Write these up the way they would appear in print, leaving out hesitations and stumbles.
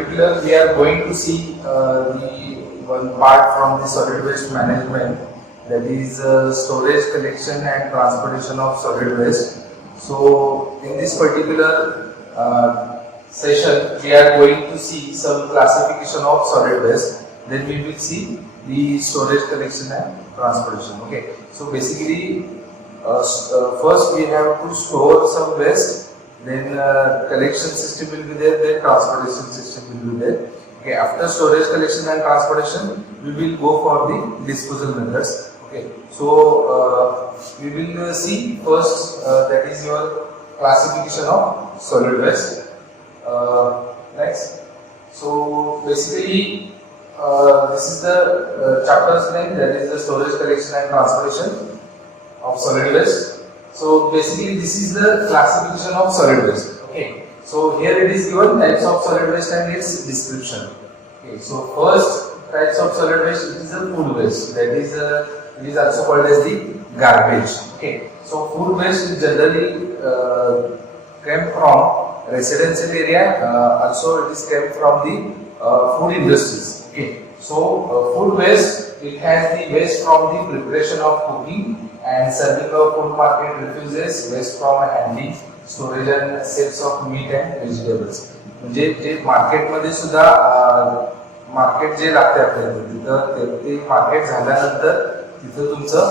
particular we are going to see the one part from the solid waste management, that is storage, collection and transportation of solid waste. So in this particular session we are going to see some classification of solid waste, then we will see the storage, collection and transportation. Okay, so basically first we have to store some waste, then collection system will be there, then transportation system will be there. Okay, after storage, collection and transportation we will go for the disposal methods. Okay, so we will see first that is your classification of solid waste. Next, so basically this is the chapter's name, that is the storage, collection and transportation of solid waste. So basically this is the classification of solid waste. Okay, so here it is given types of solid waste and its description. Okay, so first types of solid waste, it is a food waste, that is it is also called as the garbage. Okay, so food waste is generally came from residential area, also it is came from the food industries. Okay, so food waste, it has the waste from the preparation of cooking and serving of food market refuses, waste from handling, storage and sales of meat and vegetables. म्हणजे जे मार्केटमध्ये सुद्धा market जे लागते आपल्याला तिथं ते market झाल्यानंतर तिथं तुमचं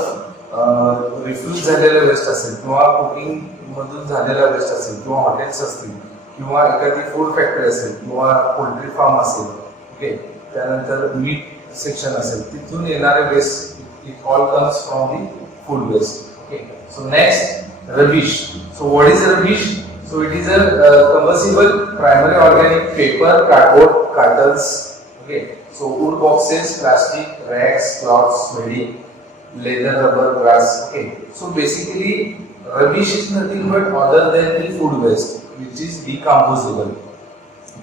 रिफ्यूज झालेलं वेस्ट असेल किंवा कुकिंग मधून झालेला वेस्ट असेल किंवा हॉटेल्स असतील किंवा एखादी फूड फॅक्टरी असेल किंवा पोल्ट्री फार्म असेल. ओके, त्यानंतर मीट सेक्शन असेल, तिथून येणारे waste it all comes from the food waste. Okay, so next, rubbish. So what is rubbish? So it is a combustible primary organic paper, cardboard, cartons. Okay, so wood boxes, plastic, rags, cloths, bedding, leather, rubber, grass. Okay, so basically rubbish is nothing but other than the food waste, which is decomposable.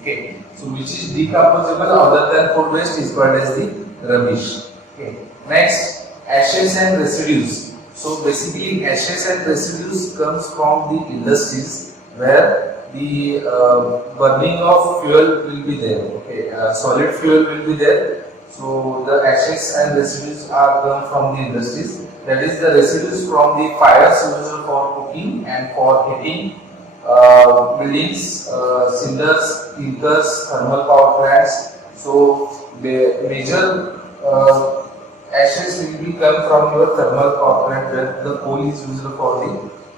Okay, so which is decomposable other than food waste is called as the rubbish. Okay, next, ashes and residues. So basically ashes and residues comes from the industries where the burning of fuel will be there. Okay, solid fuel will be there. So the ashes and residues are come from the industries. That is the residues from the fires used for cooking and for heating buildings, cinders, clinkers, thermal power plants. So major ashes will be come from your thermal power plant where the coal is used for the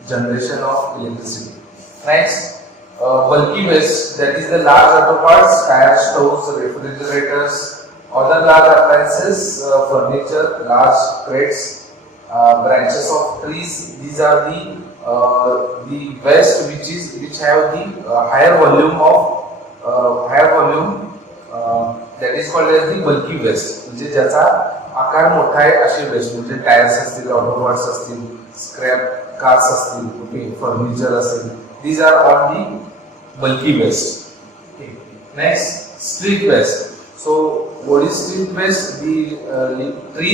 generation of electricity. Next, bulky waste, that is the large auto parts, tires, stoves, refrigerators, other large appliances, furniture, large crates, branches of trees. These are the waste which have the higher volume that is called as the bulky waste. म्हणजे ज्याचा आकार मोठा आहे असे waste, म्हणजे tyres असतील, auto parts असतील, scrap cars असतील, ओके, फर्निचर असेल, these are all the bulky waste. Next, street waste. So what is street waste? The tree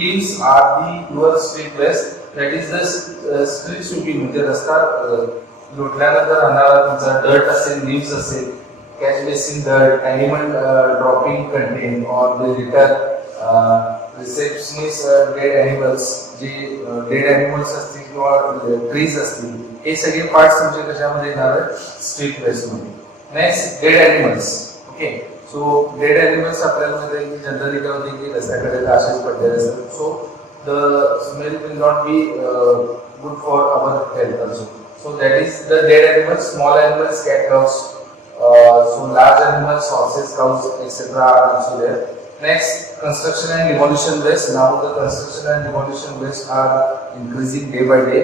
leaves are the your street waste. That is the street sweeping, म्हणजे रस्ता लोटल्यानंतर राहणारा तुमचा dirt असेल, leaves असेल, catch basin dirt, animal dropping content or the litter, receptionist dead animals, J dead animals असतील किंवा trees असतील, हे सगळे पार्ट्स तुमचे कशामध्ये येणार स्ट्रीट वेस्ट मध्ये. Next, dead animals. ओके, सो डेड एनिमल्स आपल्याला माहिती आहे की जनरली काय होते की रस्त्याकडे असेच पडलेले असतात, so the smell will not be good for our health also. So that is the dead animals. Small animals, cat, dogs. So large animals, horses, cows, etc. are also there. Next, construction and demolition waste. Now the construction and demolition waste are increasing day by day.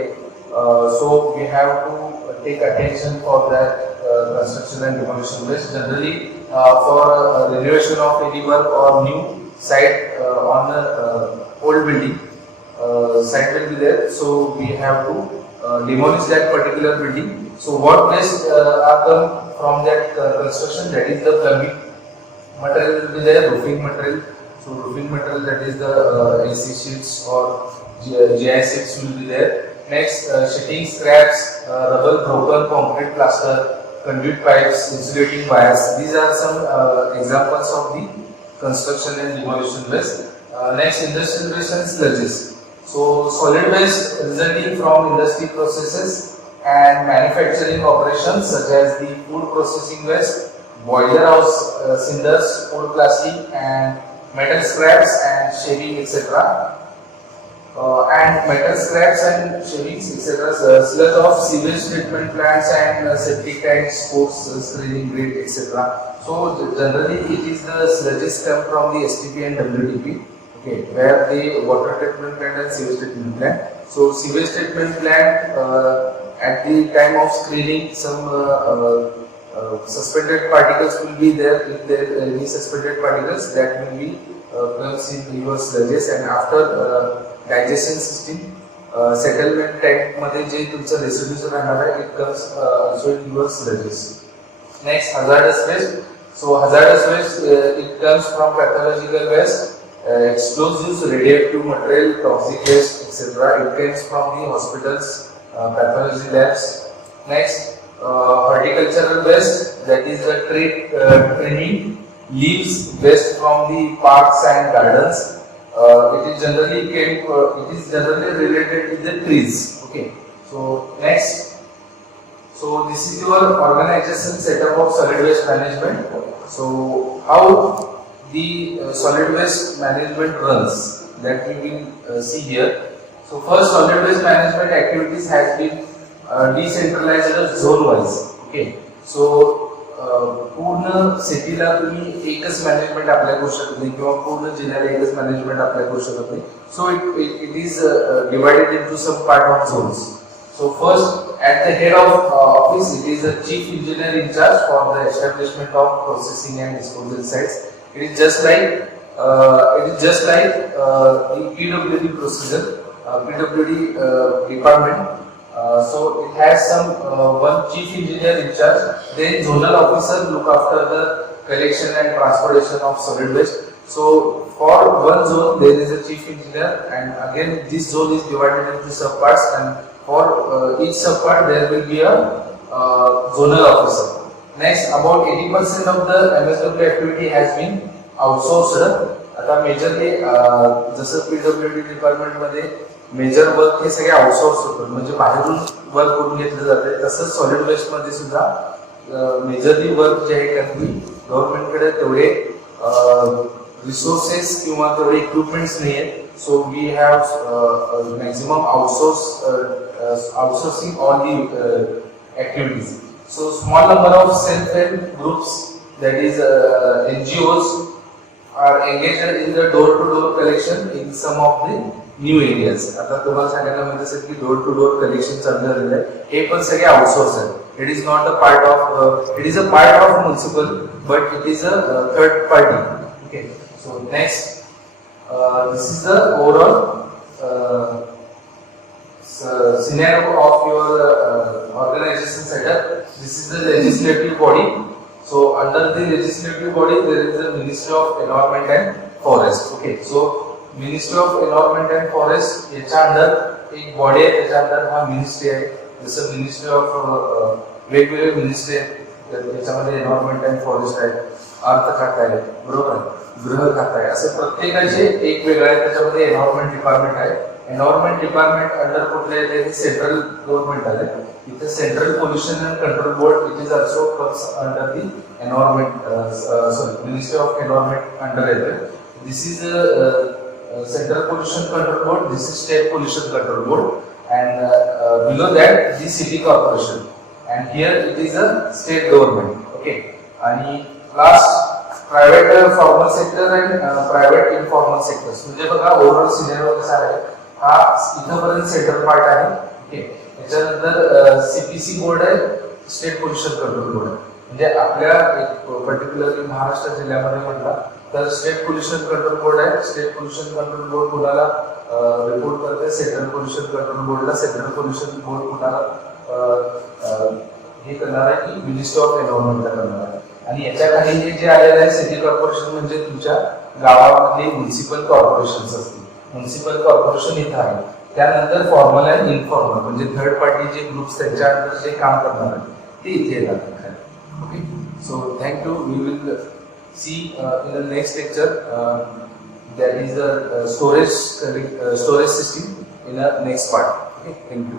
So we have to take attention for that construction and demolition waste. Generally, for renovation of any work or new site on old building, site will be there. So we have to demolish that particular building. So what waste are come from that construction? That is the plumbing material will be there, roofing material. So roofing material, that is the AC sheets or GI sheets will be there. Next, sheeting scraps, rubber, broken concrete plaster, conduit pipes, insulating wires. These are some examples of the construction and demolition waste. Next, industrial waste and sludges. So, solid waste resulting from industry processes and manufacturing operations such as the food processing waste, boiler house cinders, old plastic and metal scraps and shaving etc. And metal scraps and shavings etc. Sludge of sewage treatment plants and septic tanks, sports screening grid etc. So generally it is the sludges come from the STP and WTP. Okay, where the water treatment plant and sewage treatment plant. So sewage treatment plant at the time of screening some suspended particles will be there. If there are any suspended particles, that will be comes in your sludges, and after digestion system settlement tank मध्ये जे तुमचं residues राहणार आहे, it comes also in your sludges. Next, hazardous waste. So hazardous waste it comes from pathological waste, explosives, radioactive material, toxic waste etc. It comes from the hospitals, pathology labs. Next, horticultural waste, that is the trimming leaves waste from the parks and gardens. It is generally related with the trees. Okay. So next, so this is your organization setup of solid waste management. So how the solid waste management runs, that we will see here. So first, solid waste management activities has been decentralized zone wise. Okay. So पूर्ण सिटीला तुम्ही एकच management apply करू शकत नाही किंवा पूर्ण जिल्ह्याला एकच मॅनेजमेंट अप्लाय करू शकत नाही. So it is divided into some part of zones. So first, at the head of office, it is the chief engineer in charge for the establishment of processing and disposal sites. It is just like the PWD procedure, PWD department. So it has some one chief engineer in charge. Then zonal officer look after the collection and transportation of solid waste. So for one zone there is a chief engineer, and again this zone is divided into subparts, and for each subpart there will be a zonal officer. Next, about 80% of the MSW activity has been outsourced. आता majorly जसं PWD department मध्ये major work हे सगळे outsource होतं, म्हणजे बाहेरून work करून घेतलं जाते. तसंच सॉलिड वेस्ट मध्ये सुद्धा मेजरली वर्क जे आहे कारण की गव्हर्नमेंटकडे तेवढे रिसोर्सेस किंवा तेवढे इक्विपमेंट्स नाही आहेत. So we have maximum outsourcing all the activities. So small number of self-help groups, that is NGOs, are engaged in the door-to-door collection in some of the new areas. आता तुम्हाला सांगायला म्हणजे असेल की डोर टू डोर कलेक्शन चालू झालेलं आहे. हे पण सगळे आउटसोर्स आहे. It is not a part of it is a part of municipal, but it is a third party. Okay. So next, this is the overall scenario of your organization setup. This is the legislative body. So under the legislative body there is the Ministry of Environment and Forest. Okay. So Ministry of Environment and Forest याच्या under एक body आहे, त्याच्या under हा ministry आहे. जसं ministry of वेगवेगळे ministry आहेत, त्याच्यामध्ये एन्व्हायरमेंट अँड फॉरेस्ट आहे, अर्थ खाता आहे, बरोबर आहे, गृह खाता आहे, असं प्रत्येकाचे एक वेगळं आहे. त्याच्यामध्ये एन्व्हायरमेंट डिपार्टमेंट आहे. एन्व्हायरमेंट डिपार्टमेंट अंडर कुठले येते, सेंट्रल गव्हर्नमेंट आले. इथे central pollution and control board it is also comes under the environment ministry of environment under येते. This is Central Pollution Control Board, this is State Pollution Control Board, and below that the City Corporation, and here it is a state government. Okay. And last, private formal sector and private informal sectors. म्हणजे बघा overall scenario कसा आहे, हा इथपर्यंत central part आहे. Okay. त्याच्यानंतर CPC board आहे, state pollution control board. म्हणजे आपल्या एक पर्टिक्युलरली महाराष्ट्र जिल्ह्यामध्ये म्हटला तर स्टेट पोल्युशन कंट्रोल बोर्ड आहे. स्टेट पोल्युशन कंट्रोल बोर्ड कुणाला रिपोर्ट करते, सेंट्रल पोल्युशन कंट्रोल बोर्डला. सेंट्रल पोल्युशन बोर्ड कुणाला हे करणार आहे की मिनिस्ट्री ऑफ एन्व्हायरमेंटला करणार आहे. आणि याच्या खाली जे आलेलं आहे सिटी कॉर्पोरेशन, म्हणजे तुमच्या गावामधली म्युनिसिपल कॉर्पोरेशन्स असतील. म्युनिसिपल कॉर्पोरेशन इथं आहे. त्यानंतर फॉर्मल अँड इनफॉर्मल म्हणजे थर्ड पार्टी जे ग्रुप्स त्यांच्या अंडर जे काम करणार आहे ते इथे येतात खाली. Okay, so thank you. We will see in the next lecture that is a storage system in a next part. Okay, thank you.